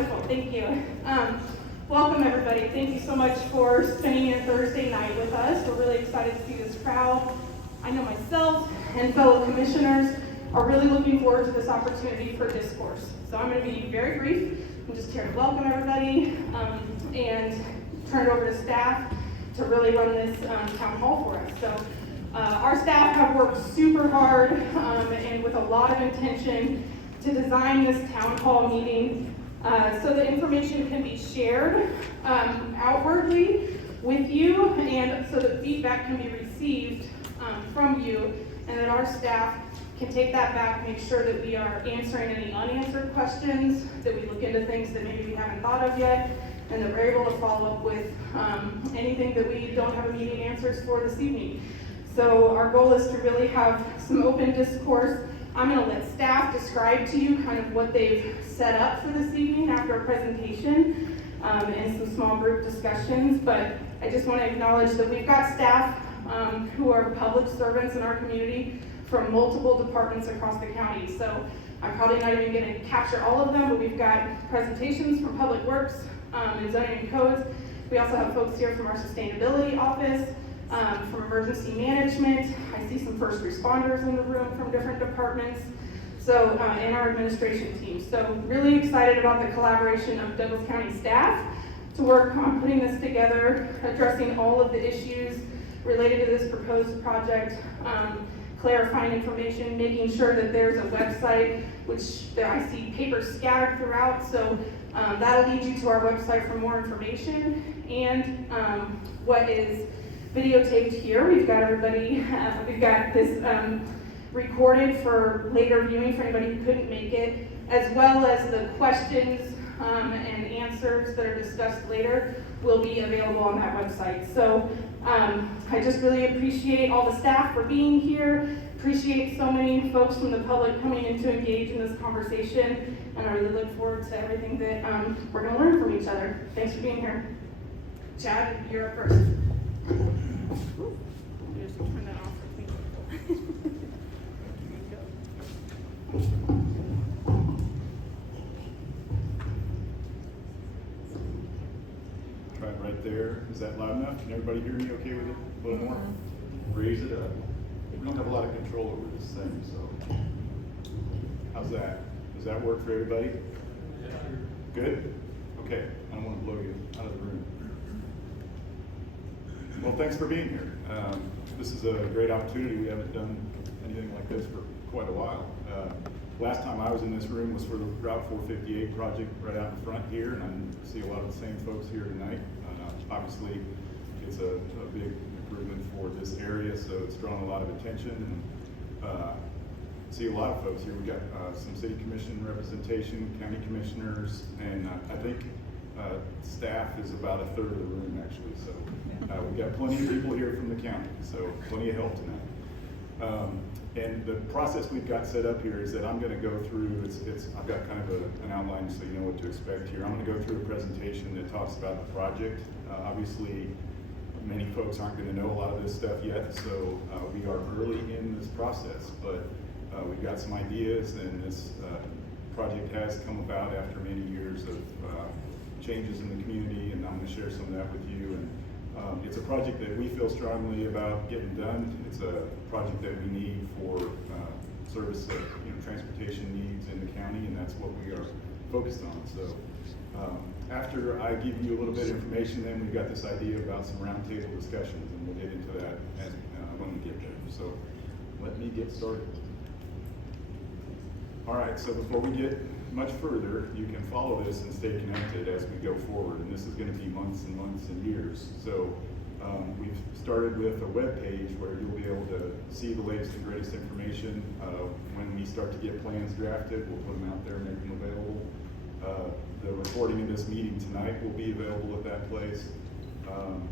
Wonderful, thank you. Welcome everybody. Thank you so much for spending your Thursday night with us. We're really excited to see this crowd. I know myself and fellow commissioners are really looking forward to this opportunity for discourse. So I'm going to be very brief. I'm just here to welcome everybody and turn it over to staff to really run this town hall for us. So our staff have worked super hard and with a lot of intention to design this town hall meeting so that information can be shared outwardly with you, and so that feedback can be received from you, and that our staff can take that back, make sure that we are answering any unanswered questions, that we look into things that maybe we haven't thought of yet, and that we're able to follow up with anything that we don't have immediate answers for this evening. So our goal is to really have some open discourse. I'm going to let staff describe to you kind of what they've set up for this evening after a presentation and some small group discussions, but I just want to acknowledge that we've got staff who are public servants in our community from multiple departments across the county. So I'm probably not even going to capture all of them, but we've got presentations from Public Works and Zoning and Codes. We also have folks here from our Sustainability Office, from Emergency Management. I see some first responders in the room from different departments. So, and our administration team. So really excited about the collaboration of Douglas County staff to work on putting this together, addressing all of the issues related to this proposed project, clarifying information, making sure that there's a website, which there I see papers scattered throughout, so that'll lead you to our website for more information, and what is videotaped here. We've got everybody, we've got this recorded for later viewing for anybody who couldn't make it, as well as the questions and answers that are discussed later will be available on that website. So I just really appreciate all the staff for being here, appreciate so many folks from the public coming in to engage in this conversation, and I really look forward to everything that we're going to learn from each other. Thanks for being here. Chad, you're up first. Just turn that off. Try it right there. Is that loud enough? Can everybody hear me okay with it? A little more? Raise it up. We don't have a lot of control over this thing, so. How's that? Does that work for everybody? Yeah. Good? Okay. I don't want to blow you out of the room. Well, thanks for being here. This is a great opportunity. We haven't done anything like this for quite a while. Last time I was in this room was for the Route 458 project right out in front here, and I see a lot of the same folks here tonight. Obviously, it's a big improvement for this area, so it's drawn a lot of attention, and see a lot of folks here. We've got some city commission representation, county commissioners, and I think staff is about a third of the room actually, so we've got plenty of people here from the county, so plenty of help tonight. And the process we've got set up here is that I'm going to go through, I've got kind of an outline so you know what to expect here. I'm going to go through a presentation that talks about the project. Obviously, many folks aren't going to know a lot of this stuff yet, so we are early in this process, but we've got some ideas, and this project has come about after many years of changes in the community, and I'm going to share some of that with you. And it's a project that we feel strongly about getting done. It's a project that we need for service of transportation needs in the county, and that's what we are focused on. So after I give you a little bit of information, then we've got this idea about some roundtable discussions, and we'll get into that when we get there. So let me get started. All right, so before we get much further, you can follow this and stay connected as we go forward, and this is going to be months and months and years. So we've started with a web page where you'll be able to see the latest and greatest information. When we start to get plans drafted, we'll put them out there and make them available. The recording of this meeting tonight will be available at that place.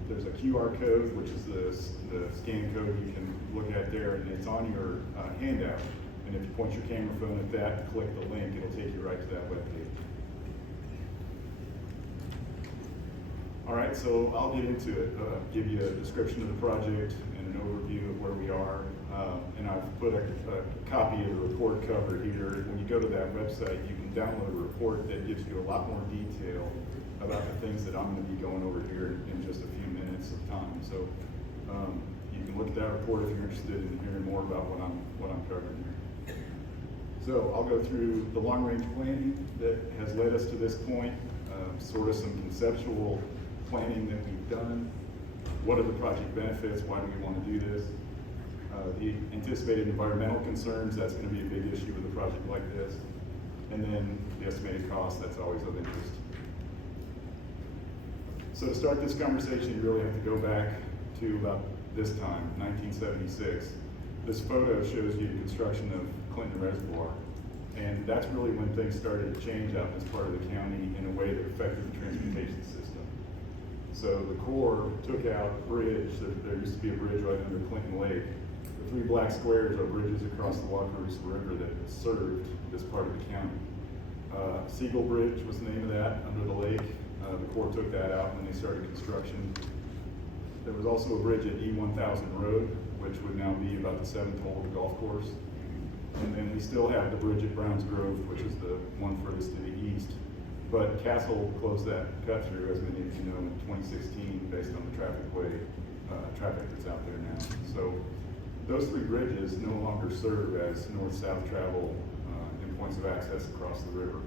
There's a QR code, which is the scan code you can look at there, and it's on your handout. And if you point your camera phone at that and click the link, it'll take you right to that web page. All right, so I'll get into it, give you a description of the project and an overview of where we are. And I've put a copy of the report cover here. When you go to that website, you can download a report that gives you a lot more detail about the things that I'm going to be going over here in just a few minutes of time. So you can look at that report if you're interested in hearing more about what I'm covering here. So I'll go through the long-range planning that has led us to this point, sort of some conceptual planning that we've done. What are the project benefits? Why do we want to do this? The anticipated environmental concerns, that's going to be a big issue with a project like this. And then the estimated cost, that's always of interest. So to start this conversation, you really have to go back to about this time, 1976. This photo shows you the construction of Clinton Reservoir. And that's really when things started to change out in this part of the county in a way that affected the transportation system. So the Corps took out a bridge. There used to be a bridge right under Clinton Lake. The three black squares are bridges across the Wakarusa River that served this part of the county. Siegel Bridge was the name of that, under the lake. The Corps took that out when they started construction. There was also a bridge at E1000 Road, which would now be about the 7th hole of the golf course. And then we still have the bridge at Browns Grove, which is the one furthest to the east. But Castle closed that cut through, as many of you know, in 2016, based on the traffic that's out there now. So those three bridges no longer serve as north-south travel and points of access across the river.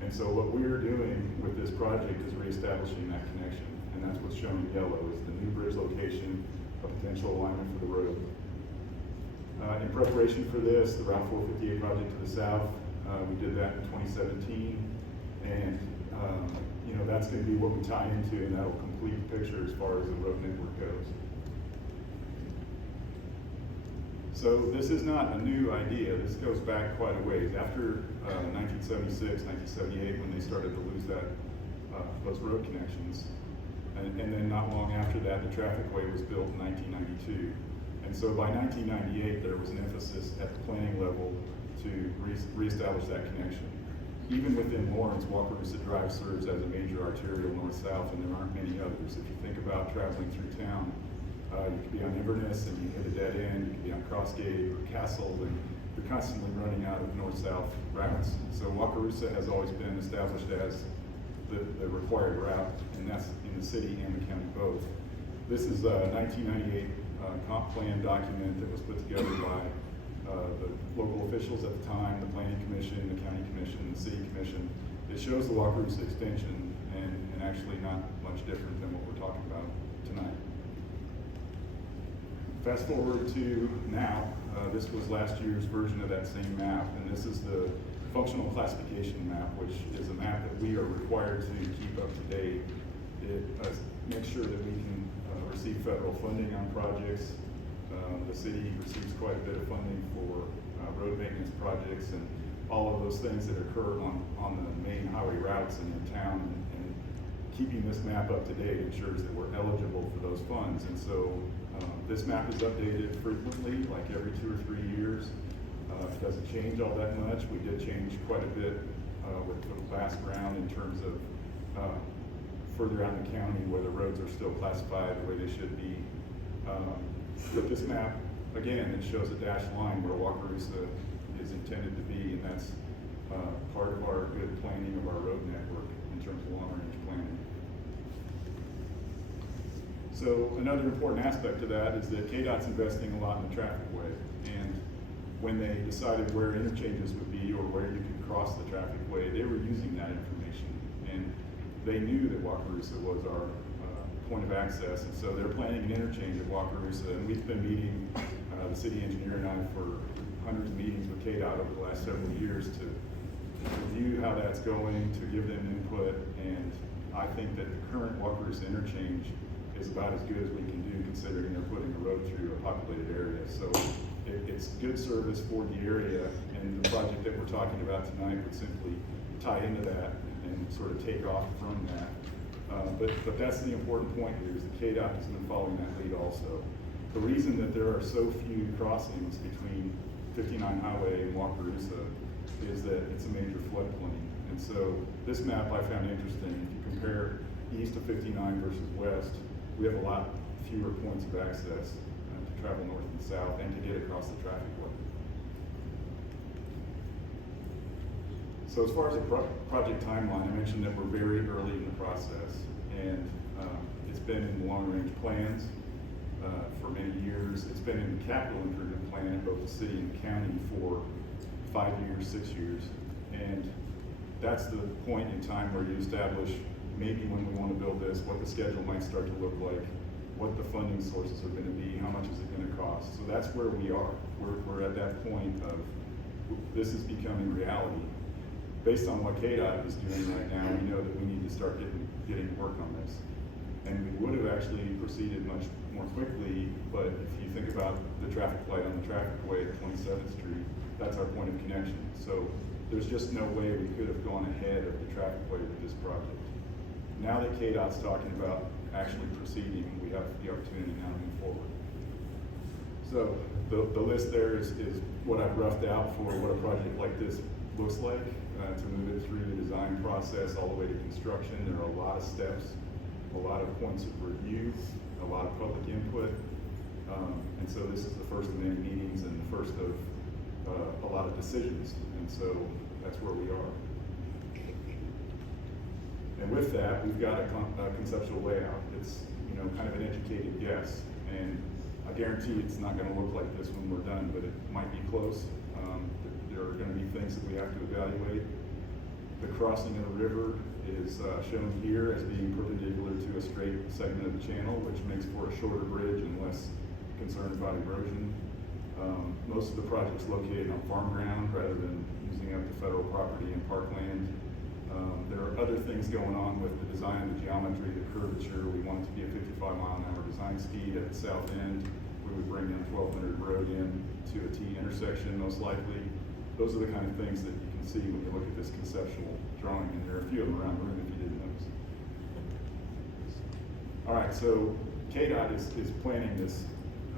And so what we're doing with this project is reestablishing that connection. And that's what's shown in yellow, is the new bridge location, a potential alignment for the road. In preparation for this, the Route 458 project to the south, we did that in 2017. And that's going to be what we tie into, and that'll complete the picture as far as the road network goes. So this is not a new idea. This goes back quite a ways. After 1976, 1978, when they started to lose those road connections, and then not long after that, the trafficway was built in 1992. And so by 1998, there was an emphasis at the planning level to reestablish that connection. Even within Lawrence, Wakarusa Drive serves as a major arterial north-south, and there aren't many others. If you think about traveling through town, you could be on Inverness and you hit a dead end, you could be on Crossgate or Castle, and you're constantly running out of north-south routes. So Wakarusa has always been established as the required route, and that's in the city and the county both. This is a 1998 comp plan document that was put together by the local officials at the time, the Planning Commission, the County Commission, the City Commission. It shows the Wakarusa extension and actually not much different than what we're talking about tonight. Fast forward to now, this was last year's version of that same map, and this is the functional classification map, which is a map that we are required to keep up to date. It makes sure that we can receive federal funding on projects. The city receives quite a bit of funding for road maintenance projects and all of those things that occur on the main highway routes in the town. And keeping this map up to date ensures that we're eligible for those funds. And so this map is updated frequently, like every 2 or 3 years. It doesn't change all that much. We did change quite a bit with the last round in terms of further out in the county where the roads are still classified the way they should be. But this map, again, it shows a dashed line where Wakarusa is intended to be, and that's part of our good planning of our road network in terms of long-range planning. So another important aspect of that is that KDOT's investing a lot in the trafficway, and when they decided where interchanges would be or where you could cross the trafficway, they were using that information, and they knew that Wakarusa was our point of access, and so they're planning an interchange at Wakarusa, and we've been meeting, the city engineer and I, for hundreds of meetings with KDOT over the last several years to review how that's going, to give them input, and I think that the current Wakarusa interchange is about as good as we can do considering they're putting a road through a populated area. So it's good service for the area, and the project that we're talking about tonight would simply tie into that and sort of take off from that. But that's the important point here, is that KDOT has been following that lead also. The reason that there are so few crossings between 59 Highway and Wakarusa is that it's a major floodplain. And so this map I found interesting. If you compare east of 59 versus west, we have a lot fewer points of access to travel north and south and to get across the traffic way. So as far as the project timeline, I mentioned that we're very early in the process, and it's been in the long-range plans for many years. It's been in the capital improvement plan in both the city and the county for 5 years, 6 years, and that's the point in time where you establish maybe when we want to build this, what the schedule might start to look like, what the funding sources are going to be, how much is it going to cost. So that's where we are. We're at that point of this is becoming reality. Based on what KDOT is doing right now, we know that we need to start getting work on this. And we would have actually proceeded much more quickly, but if you think about the traffic light on the traffic way at 27th Street, that's our point of connection. So there's just no way we could have gone ahead of the traffic way with this project. Now that KDOT's talking about actually proceeding, we have the opportunity now to move forward. So the list there is what I've roughed out for what a project like this looks like. To move it through the design process all the way to construction. There are a lot of steps, a lot of points of review, a lot of public input. And so this is the first of many meetings and the first of a lot of decisions. And so that's where we are. And with that, we've got a conceptual layout. It's, you know, kind of an educated guess. And I guarantee it's not going to look like this when we're done, but it might be close. There are going to be things that we have to evaluate. The crossing of the river is shown here as being perpendicular to a straight segment of the channel, which makes for a shorter bridge and less concern about erosion. Most of the projects located on farm ground rather than using up the federal property and parkland. There are other things going on with the design, the geometry, the curvature. We want it to be a 55-mile-an-hour design speed at the south end. We would bring in 1200 road in to a T intersection most likely. Those are the kind of things that you can see when you look at this conceptual drawing, and there are a few of them around the room if you didn't notice. All right, so KDOT is planning this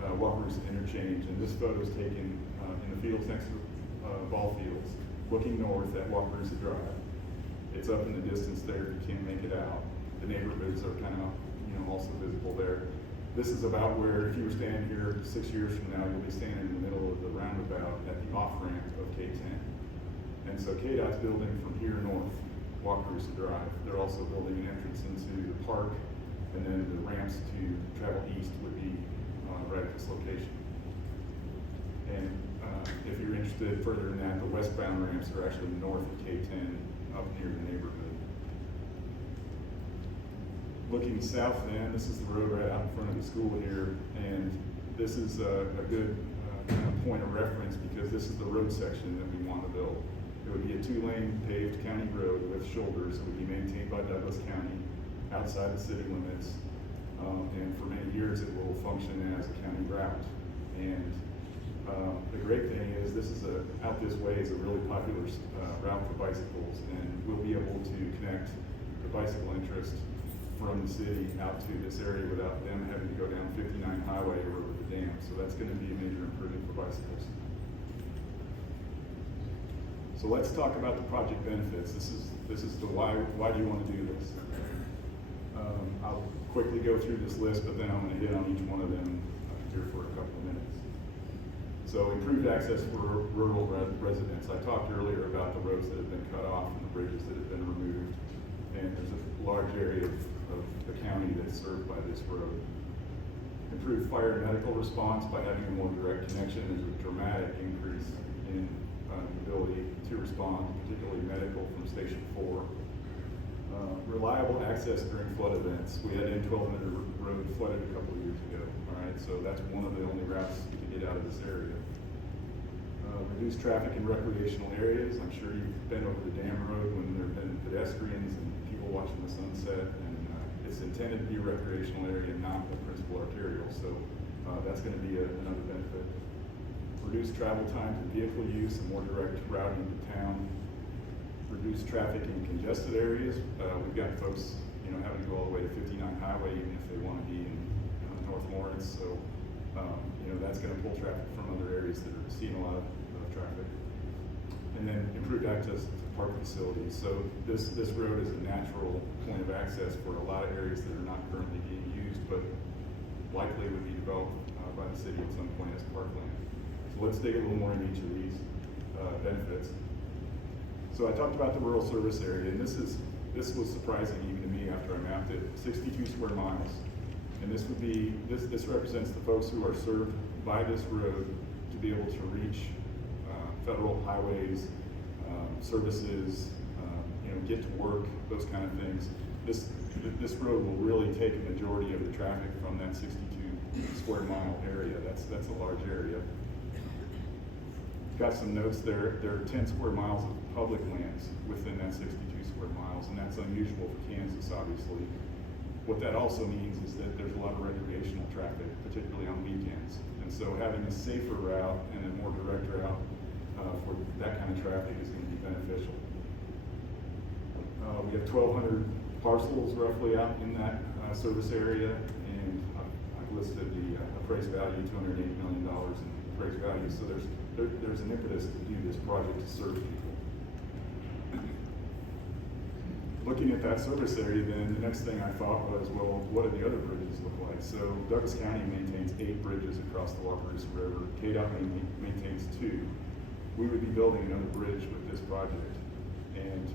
Wakarusa interchange, and this photo is taken in the fields next to ball fields, looking north at Wakarusa Drive. It's up in the distance there if you can't make it out. The neighborhoods are kind of, you know, also visible there. This is about where, if you were standing here 6 years from now, you'll be standing in the middle of the roundabout at the off-ramp of K10. And so KDOT's building from here north, Wakarusa Drive. They're also building an entrance into the park, and then the ramps to travel east would be right at this location. And if you're interested further in that, the westbound ramps are actually north of K10, up near the neighborhood. Looking south then, this is the road right out in front of the school here, and this is a good kind of point of reference because this is the road section that we want to build. It would be a 2-lane paved county road with shoulders. It would be maintained by Douglas County outside the city limits, and for many years it will function as a county route. And the great thing is this is out this way is a really popular route for bicycles, and we'll be able to connect the bicycle interest from the city out to this area without them having to go down 59 highway or over the dam. So that's going to be a major improvement for bicycles. So let's talk about the project benefits. This is the why do you want to do this? I'll quickly go through this list, but then I'm going to hit on each one of them here for a couple of minutes. So improved access for rural residents. I talked earlier about the roads that have been cut off and the bridges that have been removed. And there's a large area of the county that's served by this road. Improved fire and medical response by having a more direct connection. There's a dramatic increase in the ability to respond, particularly medical from Station 4. Reliable access during flood events. We had N1200 road flooded a couple of years ago. All right, so that's one of the only routes to get out of this area. Reduce traffic in recreational areas. I'm sure you've been over the dam road when there have been pedestrians and people watching the sunset, and it's intended to be a recreational area, not a principal arterial, so that's going to be another benefit. Reduce travel time for vehicle use and more direct routing to town. Reduce traffic in congested areas. We've got folks, you know, having to go all the way to 59 highway even if they want to be in North Lawrence, so you know, that's going to pull traffic from other areas that are seeing a lot of traffic. And then improved access to park facilities. So this road is a natural point of access for a lot of areas that are not currently being used, but likely would be developed by the city at some point as parkland. So let's dig a little more into each of these benefits. So I talked about the rural service area, and this was surprising even to me after I mapped it. 62 square miles, and this represents the folks who are served by this road to be able to reach federal highways, services, get to work, those kind of things. This road will really take a majority of the traffic from that 62 square mile area. That's a large area. Got some notes there. There are 10 square miles of public lands within that 62 square miles, and that's unusual for Kansas, obviously. What that also means is that there's a lot of recreational traffic, particularly on weekends. And so having a safer route and a more direct route for that kind of traffic is going to be beneficial. We have 1,200 parcels roughly out in that service area, and I've listed the appraised value, $280 million in appraised value. So there's an impetus to do this project to serve people. Looking at that service area, then the next thing I thought was, well, what do the other bridges look like? So Douglas County maintains 8 bridges across the Wakarusa River. KDOT maintains 2. We would be building another bridge with this project. And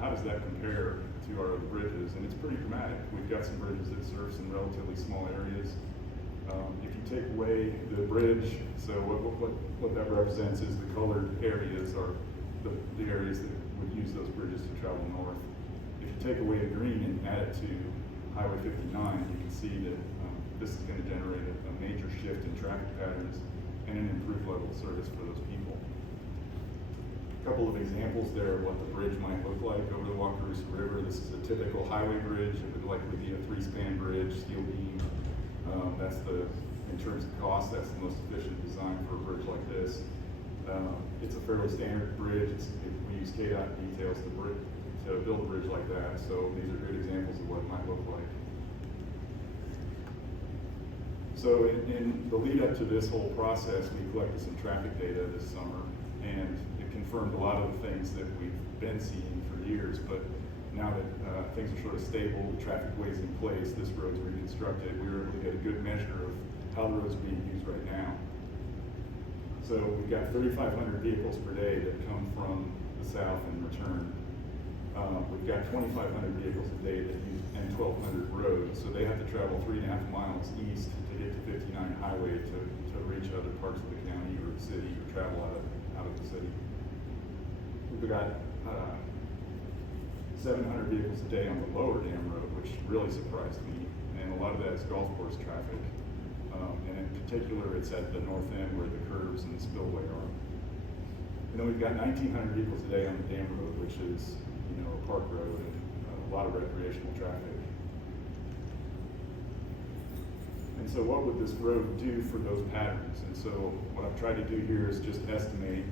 how does that compare to our other bridges? And it's pretty dramatic. We've got some bridges that serve some relatively small areas. If you take away the bridge, so what that represents is the colored areas are the areas that would use those bridges to travel north. If you take away the green and add it to Highway 59, you can see that this is going to generate a major shift in traffic patterns and an improved level of service for those people. A couple of examples there of what the bridge might look like over the Wakarusa River. This is a typical highway bridge. It would likely be a 3-span bridge, steel beam. In terms of cost, that's the most efficient design for a bridge like this. It's a fairly standard bridge. We use KDOT details to build a bridge like that. So these are good examples of what it might look like. So in the lead up to this whole process, we collected some traffic data this summer, and it confirmed a lot of the things that we've been seeing for years. But now that things are sort of stable, the traffic way's in place, this road's reconstructed, we were able to get a good measure of how the road's being used right now. So we've got 3,500 vehicles per day that come from the south and return. We've got 2,500 vehicles a day that use and 1,200 roads, so they have to travel 3.5 miles east to get to 59 highway to reach other parts of the county or the city or travel out of the city. We've got 700 vehicles a day on the lower dam road, which really surprised me, and a lot of that is golf course traffic. And in particular, it's at the north end where the curbs and the spillway are. And then we've got 1,900 vehicles a day on the dam road, which is, a park road and a lot of recreational traffic. And so what would this road do for those patterns? And so what I've tried to do here is just estimate,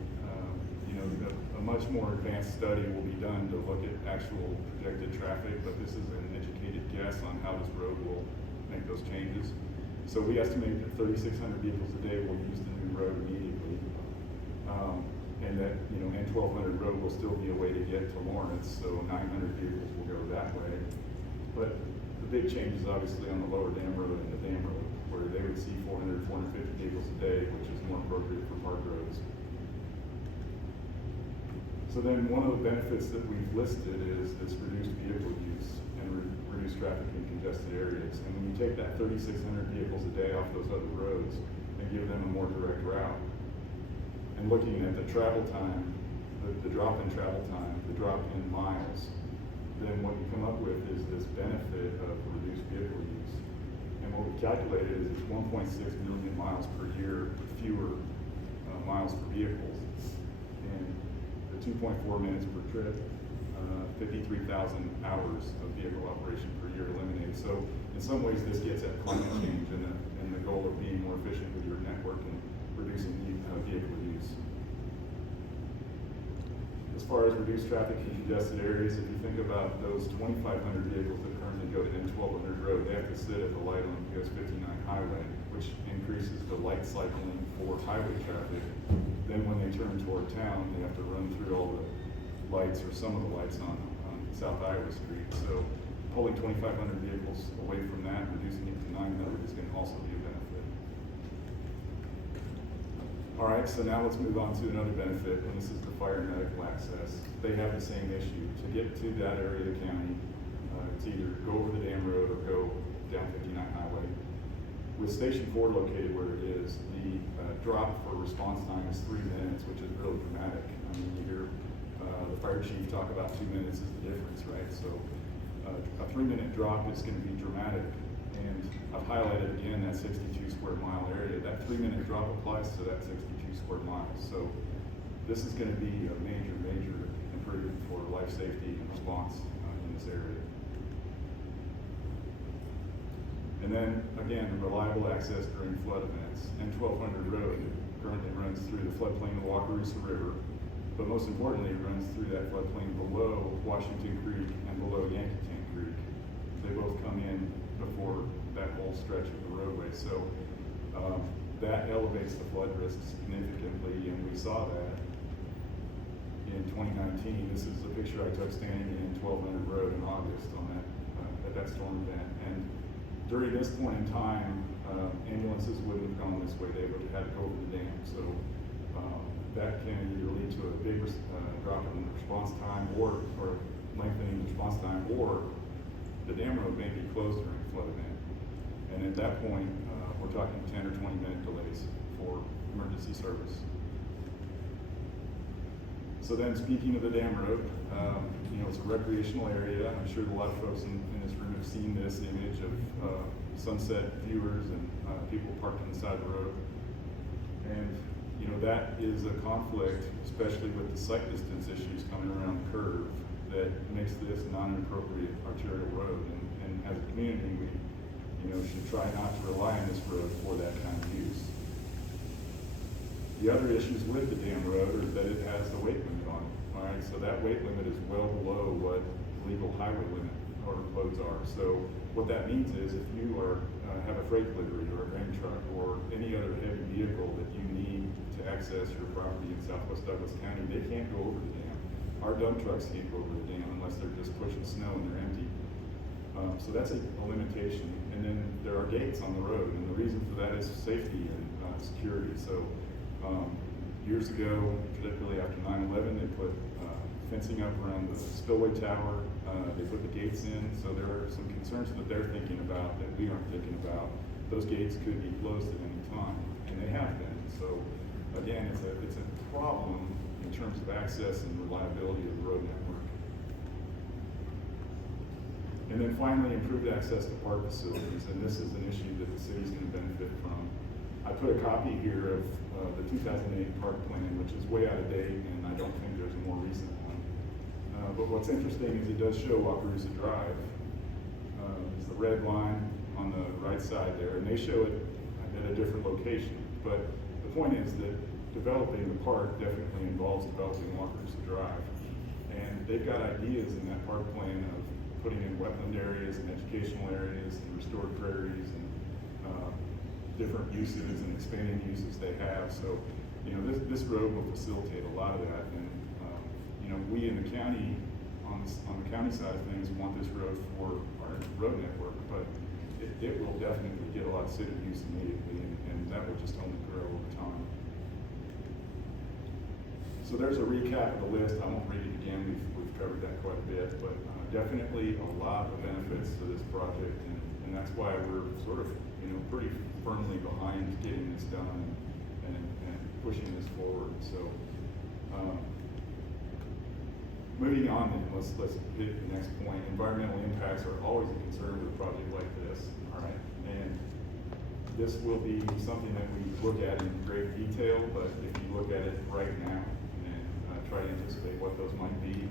a much more advanced study will be done to look at actual projected traffic, but this is an educated guess on how this road will make those changes. So we estimate that 3,600 vehicles a day will use the new road immediately. And that, and 1,200 road will still be a way to get to Lawrence, so 900 vehicles will go that way. But the big change is obviously on the lower dam road and the dam road, where they would see 400, 450 vehicles a day, which is more appropriate for park roads. So then one of the benefits that we've listed is this reduced vehicle use and reduced traffic in congested areas. And when you take that 3,600 vehicles a day off those other roads and give them a more direct route, and looking at the travel time, the drop in travel time, the drop in miles, then what you come up with is this benefit of reduced vehicle use. And what we calculated is it's 1.6 million miles per year fewer miles per vehicles. And the 2.4 minutes per trip, 53,000 hours of vehicle operation per year eliminated. So in some ways this gets at climate change and the goal of being more efficient with your network and reducing vehicle use. As far as reduced traffic in congested areas, if you think about those 2,500 vehicles that currently go to N1200 road, they have to sit at the light on US 59 highway, which increases the light cycling for highway traffic. Then when they turn toward town, they have to run through all the lights or some of the lights on South Iowa Street. So pulling 2,500 vehicles away from that, reducing it to 900 is going to also be a benefit. All right, so now let's move on to another benefit, and this is the fire and medical access. They have the same issue. To get to that area of the county, it's either go over the dam road or go down 59 Highway. With Station 4 located where it is, the drop for response time is 3 minutes, which is really dramatic. I mean, you hear the fire chief talk about 2 minutes is the difference, right? So a 3-minute drop is going to be dramatic. And I've highlighted again that 62 square mile area. That 3-minute drop applies to that 62 square miles. So this is going to be a major, major improvement for life safety and response in this area. And then again, reliable access during flood events. N1200 Road currently runs through the floodplain of the Wakarusa River, but most importantly, it runs through that floodplain below Washington Creek and below Yankee Tank Creek. They both come in before that whole stretch of the roadway. So that elevates the flood risk significantly, and we saw that in 2019. This is a picture I took standing in 1200 Road in August on at that storm event. And during this point in time, ambulances wouldn't have gone this way. They would have had to go over the dam. So that can either lead to a big drop in response time or lengthening response time, or the dam road may be closed during a flood event. And at that point, we're talking 10 or 20-minute delays for emergency service. So then, speaking of the dam road, it's a recreational area. I'm sure a lot of folks in this room have seen this image of sunset viewers and people parked on the side of the road. And that is a conflict, especially with the sight distance issues coming around the curve, that makes this not an appropriate arterial road. And as a community, we should try not to rely on this road for that kind of use. The other issues with the dam road are that it has the weight limit on it. All right, so that weight limit is well below what legal highway limit or loads are. So what that means is if you have a freight delivery or a grain truck or any other heavy vehicle that you need to access your property in Southwest Douglas County, they can't go over the dam. Our dump trucks can't go over the dam unless they're just pushing snow and they're empty. So that's a limitation. And then there are gates on the road, and the reason for that is safety and security. So years ago, particularly after 9/11, they put fencing up around the spillway tower. They put the gates in. So there are some concerns that they're thinking about that we aren't thinking about. Those gates could be closed at any time, and they have been. So again, it's a problem in terms of access and reliability of the road network. And then finally, improved access to park facilities, and this is an issue that the city's going to benefit from. I put a copy here of the 2008 park plan, which is way out of date, and I don't think there's a more recent one. But what's interesting is it does show Wakarusa Drive. It's the red line on the right side there, and they show it at a different location. But the point is that developing the park definitely involves developing Wakarusa Drive. And they've got ideas in that park plan of putting in wetland areas and educational areas and restored prairies and different uses and expanding uses they have. So, this road will facilitate a lot of that. And, we in the county, on the county side of things, want this road for our road network, but it will definitely get a lot of city use immediately, and that will just only grow over time. So there's a recap of the list. I won't read it again. We've covered that quite a bit, but definitely a lot of benefits to this project, and that's why we're sort of, pretty firmly behind getting this done and pushing this forward. So moving on then, let's hit the next point. Environmental impacts are always a concern with a project like this, all right? And this will be something that we look at in great detail, but if you look at it right now and try to anticipate what those might be,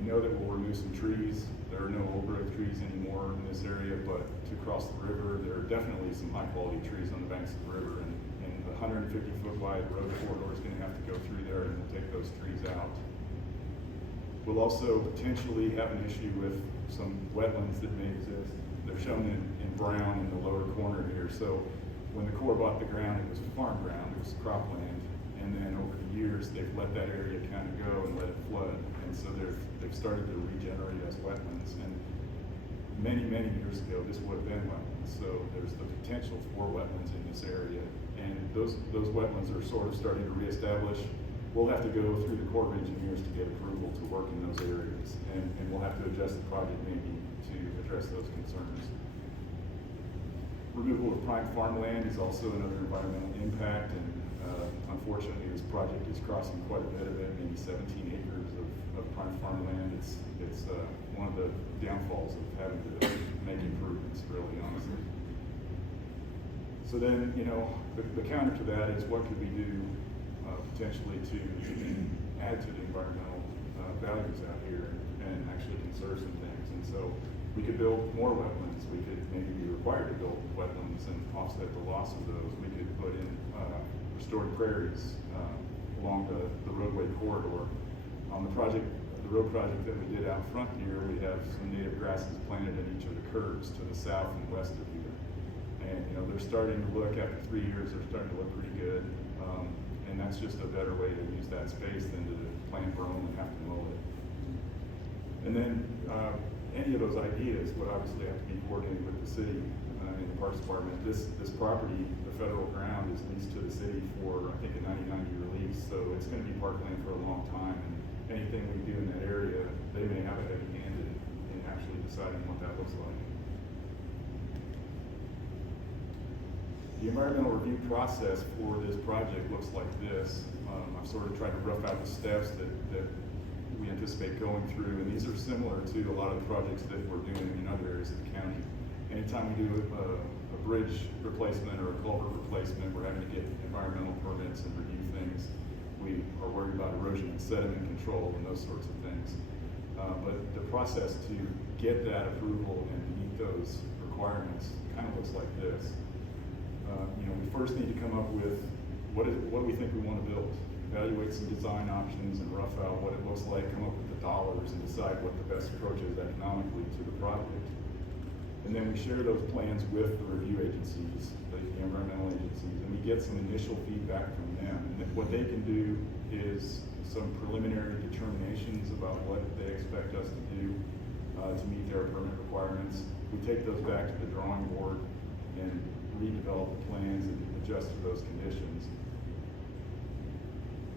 we know that we'll remove some trees. There are no old growth trees anymore in this area, but to cross the river, there are definitely some high quality trees on the banks of the river, and the 150-foot wide road corridor is going to have to go through there, and we'll take those trees out. We'll also potentially have an issue with some wetlands that may exist. They're shown in brown in the lower corner here. So when the Corps bought the ground, it was farm ground, it was cropland, and then over the years they've let that area kind of go and let it flood, and so they've started to regenerate as wetlands. And many, many years ago, this would have been wetlands. So there's the potential for wetlands in this area. And those wetlands are sort of starting to reestablish. We'll have to go through the Corps of Engineers to get approval to work in those areas. And we'll have to adjust the project maybe to address those concerns. Removal of prime farmland is also another environmental impact. And unfortunately, this project is crossing quite a bit of it, maybe 17 acres of prime farmland. It's one of the downfalls of having to make improvements, really, honestly. So then, the counter to that is what could we do potentially to add to the environmental values out here and actually conserve some things. And so we could build more wetlands. We could maybe be required to build wetlands and offset the loss of those. We could put in restored prairies along the roadway corridor. On the road project that we did out front here, we have some native grasses planted in each of the curves to the south and west of here. And they're starting to look, after 3 years, they're starting to look pretty good. And that's just a better way to use that space than to plant brome and have to mow it. And then any of those ideas would obviously have to be coordinated with the city and the Parks Department. This property, the federal ground, is leased to the city for, I think, a 99-year lease. So it's going to be parkland for a long time. And anything we do in that area, they may have a heavy hand in actually deciding what that looks like. The environmental review process for this project looks like this. I've sort of tried to rough out the steps that we anticipate going through, and these are similar to a lot of the projects that we're doing in other areas of the county. Anytime we do a bridge replacement or a culvert replacement, we're having to get environmental permits and review things. We are worried about erosion and sediment control and those sorts of things. But the process to get that approval and meet those requirements kind of looks like this. We first need to come up with what do we think we want to build, evaluate some design options and rough out what it looks like, come up with the dollars and decide what the best approach is economically to the project. And then we share those plans with the review agencies, the environmental agencies, and we get some initial feedback from them. And then what they can do is some preliminary determinations about what they expect us to do to meet their permit requirements. We take those back to the drawing board and redevelop the plans and adjust to those conditions.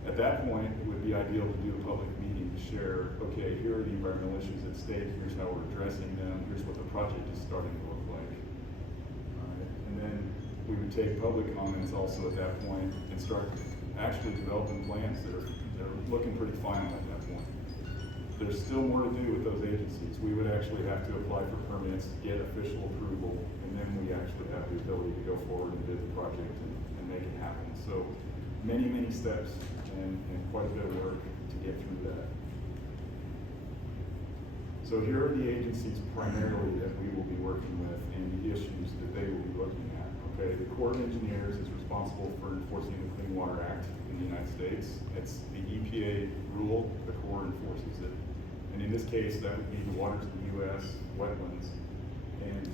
At that point, it would be ideal to do a public meeting to share, okay, here are the environmental issues at stake, here's how we're addressing them, here's what the project is starting to look like. All right. And then we would take public comments also at that point and start actually developing plans that are looking pretty final at that point. There's still more to do with those agencies. We would actually have to apply for permits, get official approval, and then we actually have the ability to go forward and bid the project and make it happen. So many, many steps and quite a bit of work to get through that. So here are the agencies primarily that we will be working with and the issues that they will be looking at. Okay, the Corps of Engineers is responsible for enforcing the Clean Water Act in the United States. It's the EPA rule, the Corps enforces it. And in this case, that would be the waters of the U.S., wetlands, and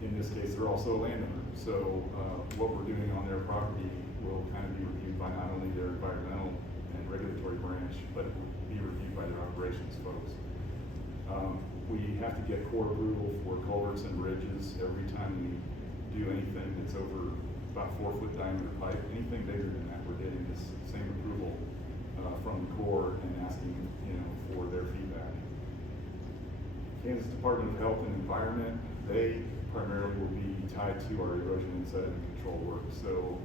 in this case, they're also a landowner. So what we're doing on their property will kind of be reviewed by not only their environmental and regulatory branch, but be reviewed by their operations folks. We have to get Corps approval for culverts and bridges every time we do anything that's over about 4-foot diameter pipe. Anything bigger than that, we're getting this same approval from the Corps and asking, for their feedback. Kansas Department of Health and Environment, they primarily will be tied to our erosion and sediment control work. So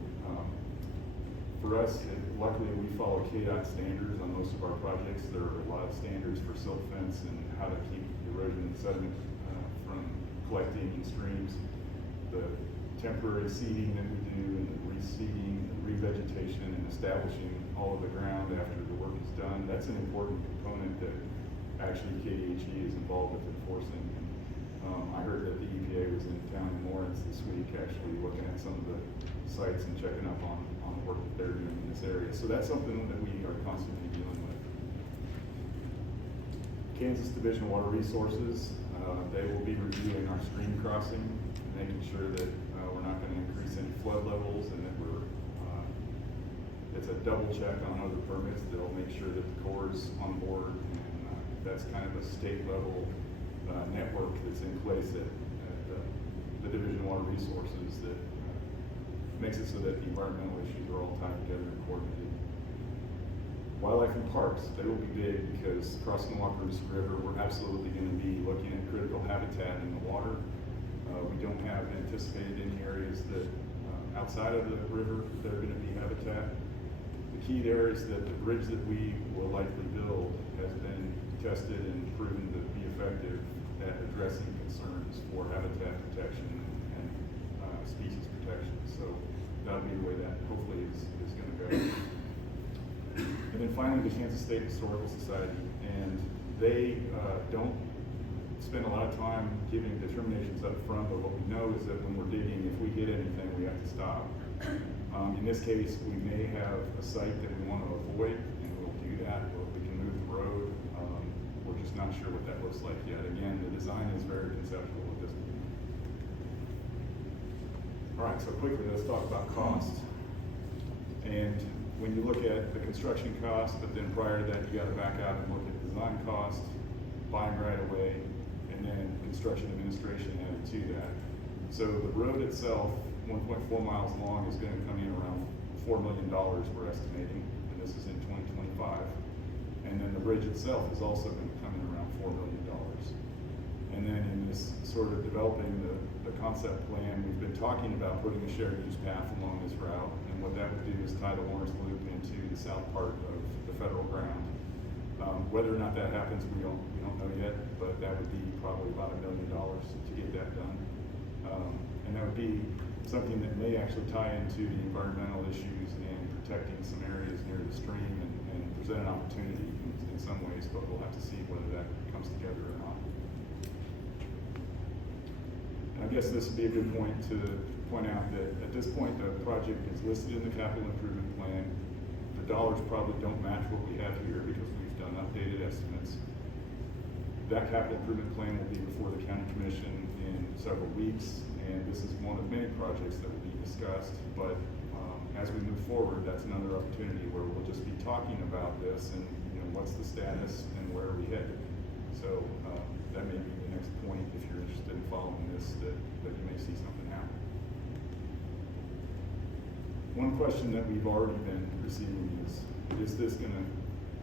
for us, luckily we follow KDOT standards on most of our projects. There are a lot of standards for silt fence and how to keep erosion and sediment from collecting in streams. The temporary seeding that we do and the reseeding, and revegetation, and establishing all of the ground after the work is done, that's an important component that actually KDHE is involved with enforcing. I heard that the EPA was in town in Lawrence this week actually looking at some of the sites and checking up on the work that they're doing in this area. So that's something that we are constantly dealing with. Kansas Division of Water Resources, they will be reviewing our stream crossing, making sure that we're not going to increase any flood levels and that it's a double check on other permits. They'll make sure that the Corps is on board, and that's kind of a state level network that's in place at the Division of Water Resources that makes it so that the environmental issues are all tied together and coordinated. Wildlife and parks, they will be big because crossing the Wakarusa River, we're absolutely going to be looking at critical habitat in the water. We don't have anticipated any areas that outside of the river that are going to be habitat. The key there is that the bridge that we will likely build has been tested and proven to be effective at addressing concerns for habitat protection and species protection. So that'll be the way that hopefully is going to go. And then finally, the Kansas State Historical Society, and they don't spend a lot of time giving determinations up front, but what we know is that when we're digging, if we hit anything, we have to stop. In this case, we may have a site that we want to avoid, and we'll do that, or we can move the road. We're just not sure what that looks like yet. Again, the design is very conceptual at this point. All right, so quickly, let's talk about cost. And when you look at the construction cost, but then prior to that, you got to back out and look at design cost, buying right away, and then construction administration added to that. So the road itself, 1.4 miles long, is going to come in around $4 million, we're estimating, and this is in 2025. And then the bridge itself is also going to come in around $4 million. And then in this sort of developing the concept plan, we've been talking about putting a shared use path along this route, and what that would do is tie the Lawrence Loop into the south part of the federal ground. Whether or not that happens, we don't know yet, but that would be probably about $1 million to get that done. And that would be something that may actually tie into the environmental issues and protecting some areas near the stream and present an opportunity in some ways, but we'll have to see whether that comes together or not. And I guess this would be a good point to point out that at this point the project is listed in the capital improvement plan. The dollars probably don't match what we have here because we've done updated estimates. That capital improvement plan will be before the county commission in several weeks, and this is one of many projects that will be discussed. But as we move forward, that's another opportunity where we'll just be talking about this and what's the status and where are we headed. So that may be the next point if you're interested in following this, that you may see something happen. One question that we've already been receiving is this going to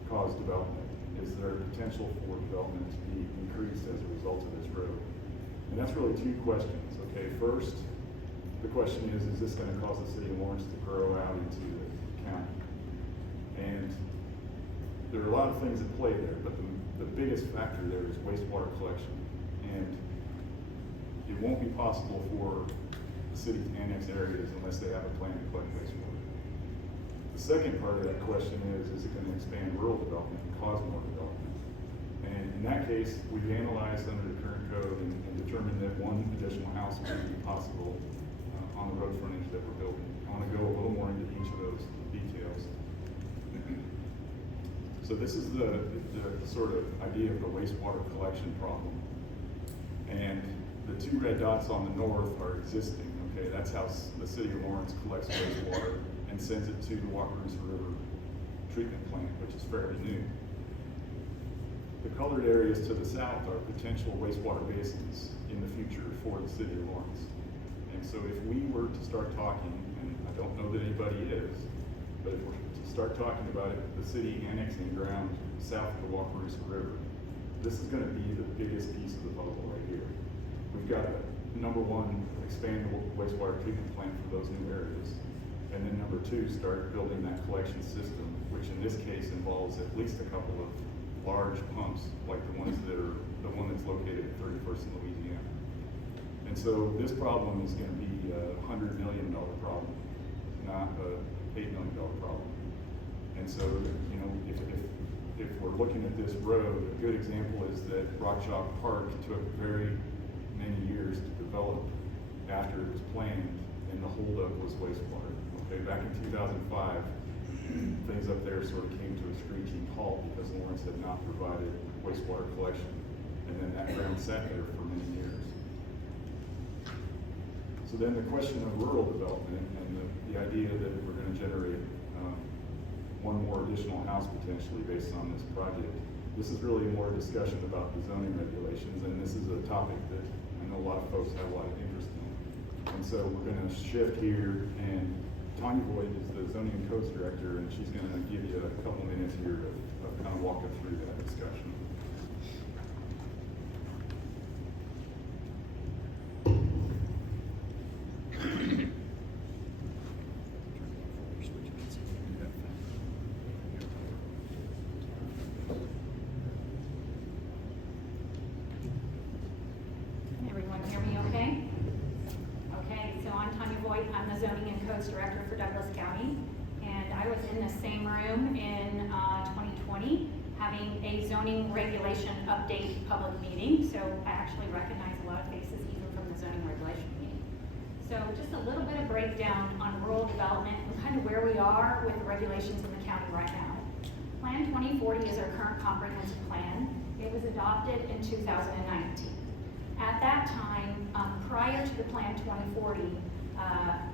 cause development? Is there potential for development to be increased as a result of this road? And that's really two questions. Okay, first, the question is this going to cause the city of Lawrence to grow out into the county? And there are a lot of things at play there, but the biggest factor there is wastewater collection. And it won't be possible for the city to annex areas unless they have a plan to collect wastewater. The second part of that question is it going to expand rural development and cause more development? And in that case, we've analyzed under the current code and determined that one additional house would be possible on the road frontage that we're building. I want to go a little more into each of those details. So this is the sort of idea of the wastewater collection problem. And the two red dots on the north are existing, okay? That's how the city of Lawrence collects wastewater and sends it to the Wakarusa River treatment plant, which is fairly new. The colored areas to the south are potential wastewater basins in the future for the city of Lawrence. And so if we were to start talking, and I don't know that anybody is, but if we're to start talking about it, the city annexing ground south of the Wakarusa River, this is going to be the biggest piece of the puzzle right here. We've got to, number one, expand the wastewater treatment plant for those new areas. And then number two, start building that collection system, which in this case involves at least a couple of large pumps, like the one that's located at 31st in Louisiana. And so this problem is going to be a $100 million problem, not a $8 million problem. And so, if we're looking at this road, a good example is that Rock Chalk Park took very many years to develop after it was planned, and the holdup was wastewater. Okay, back in 2005, things up there sort of came to a screeching halt because Lawrence had not provided wastewater collection, and then that ground sat there for many years. So then the question of rural development and the idea that we're going to generate one more additional house potentially based on this project, This is really more a discussion about the zoning regulations, and this is a topic that I know a lot of folks have a lot of interest in. And so we're gonna shift here, and Tonya Voigt is the zoning and codes director, and she's gonna give you a couple minutes here of kind of walking through that discussion. Everyone hear me okay? Okay, so I'm Tonya Voigt. I'm the Zoning and Codes Director for Douglas County. And I was in the same room in 2020 having a zoning regulation update public meeting. So I actually recognize a lot of faces even from the zoning regulation meeting. So just a little bit of breakdown on rural development and kind of where we are with the regulations in the county right now. Plan 2040 is our current comprehensive plan. It was adopted in 2019. At that time, prior to the Plan 2040,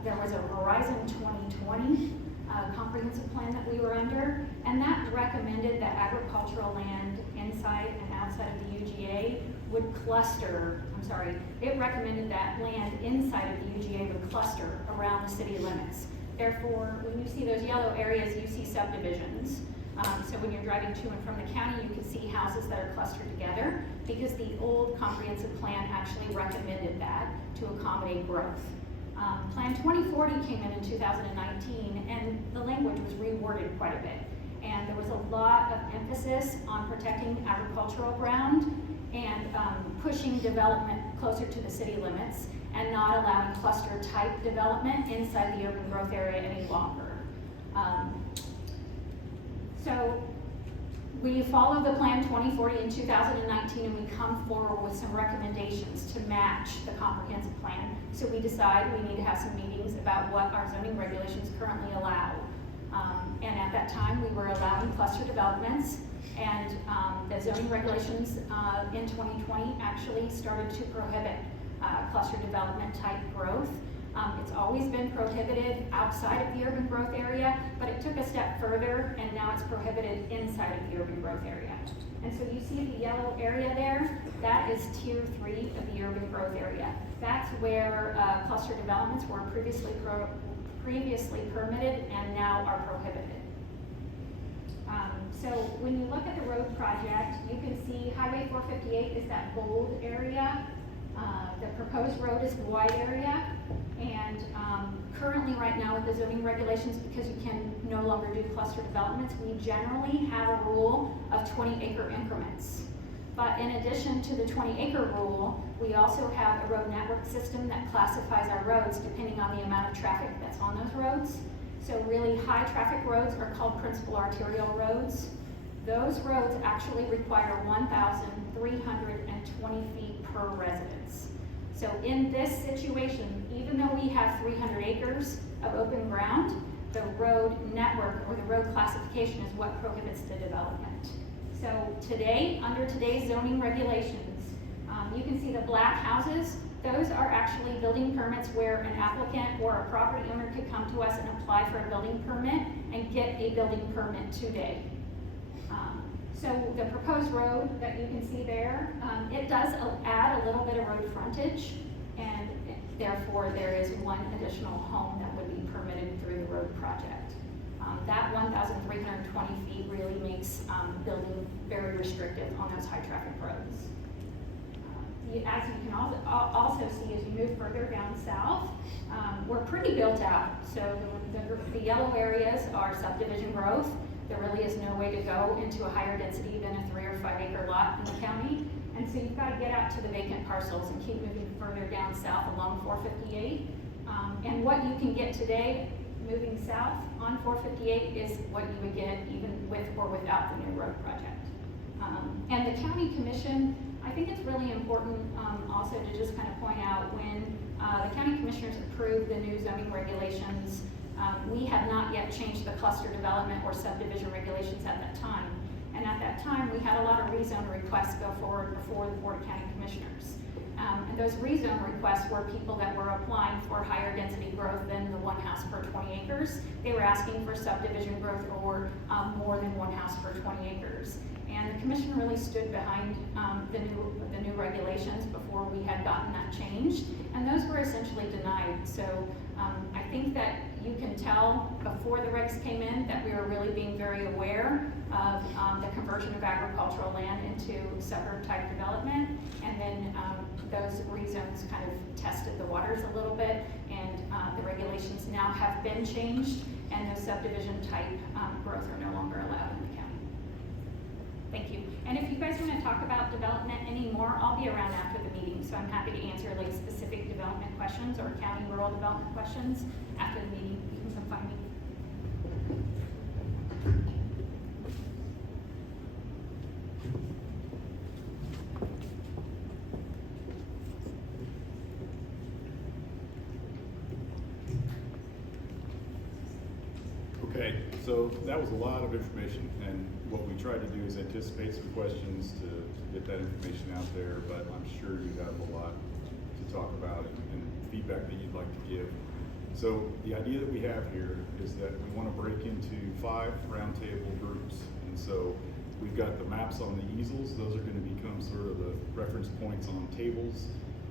there was a Horizon 2020 comprehensive plan that we were under, and that recommended that agricultural land inside and outside of the UGA would cluster, it recommended that land inside of the UGA would cluster around the city limits. Therefore, when you see those yellow areas, you see subdivisions. So when you're driving to and from the county, you can see houses that are clustered together because the old comprehensive plan actually recommended that to accommodate growth. Plan 2040 came in 2019, and the language was reworded quite a bit. And there was a lot of emphasis on protecting agricultural ground and pushing development closer to the city limits and not allowing cluster type development inside the urban growth area any longer. So we follow the Plan 2040 in 2019, and we come forward with some recommendations to match the comprehensive plan. So we decide we need to have some meetings about what our zoning regulations currently allow. And at that time, we were allowing cluster developments, and the zoning regulations in 2020 actually started to prohibit cluster development type growth. It's always been prohibited outside of the urban growth area, but it took a step further, and now it's prohibited inside of the urban growth area. And so you see the yellow area there, that is Tier 3 of the urban growth area. That's where cluster developments were previously permitted and now are prohibited. So when you look at the road project, you can see Highway 458 is that bold area. The proposed road is the wide area, and currently right now with the zoning regulations, because you can no longer do cluster developments, we generally have a rule of 20-acre increments. But in addition to the 20-acre rule, we also have a road network system that classifies our roads depending on the amount of traffic that's on those roads. So really high traffic roads are called principal arterial roads. Those roads actually require 1,320 feet per residence. So in this situation, even though we have 300 acres of open ground, the road network or the road classification is what prohibits the development. So today, under today's zoning regulations, you can see the black houses. Those are actually building permits where an applicant or a property owner could come to us and apply for a building permit and get a building permit today. So the proposed road that you can see there, it does add a little bit of road frontage, and therefore there is one additional home that would be permitted through the road project. That 1,320 feet really makes building very restrictive on those high traffic roads. As you can also see as you move further down south, we're pretty built out. So the yellow areas are subdivision growth. There really is no way to go into a higher density than a 3 or 5 acre lot in the county. And so you've got to get out to the vacant parcels and keep moving further down south along 458. And what you can get today, moving south on 458, is what you would get even with or without the new road project. And the county commission, I think it's really important also to just kind of point out when the county commissioners approved the new zoning regulations, we had not yet changed the cluster development or subdivision regulations at that time. And at that time, we had a lot of rezone requests go forward before the Board of County Commissioners. And those rezone requests were people that were applying for higher density growth than the one house per 20 acres. They were asking for subdivision growth or more than one house per 20 acres. And the commission really stood behind the new regulations before we had gotten that changed, and those were essentially denied. So I think that you can tell before the regs came in that we were really being very aware of the conversion of agricultural land into suburb type development, and then those rezones kind of tested the waters a little bit, and the regulations now have been changed, and those subdivision type growth are no longer allowed in the county. Thank you. And if you guys want to talk about development anymore, I'll be around after the meeting, so I'm happy to answer like specific development questions or county rural development questions after the meeting. You can come find me. Okay, so that was a lot of information, and what we tried to do is anticipate some questions to get that information out there, but I'm sure you have a lot to talk about and feedback that you'd like to give. So the idea that we have here is that we want to break into 5 roundtable groups, and so we've got the maps on the easels. Those are going to become sort of the reference points on tables,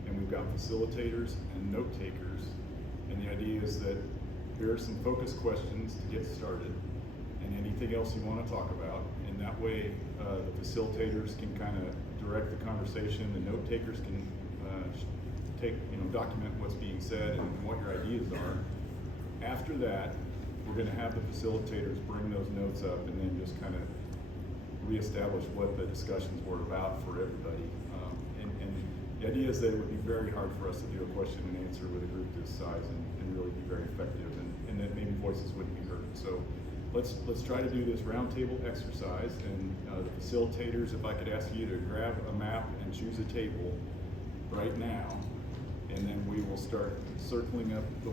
and we've got facilitators and note takers, and the idea is that here are some focus questions to get started, and anything else you want to talk about. And that way, the facilitators can kind of direct the conversation. The note takers can document what's being said and what your ideas are. After that, we're going to have the facilitators bring those notes up and then just kind of reestablish what the discussions were about for everybody. And the idea is that it would be very hard for us to do a question and answer with a group this size and really be very effective, and that maybe voices wouldn't be heard. So let's try to do this roundtable exercise, and the facilitators, if I could ask you to grab a map and choose a table right now, and then we will start circling up the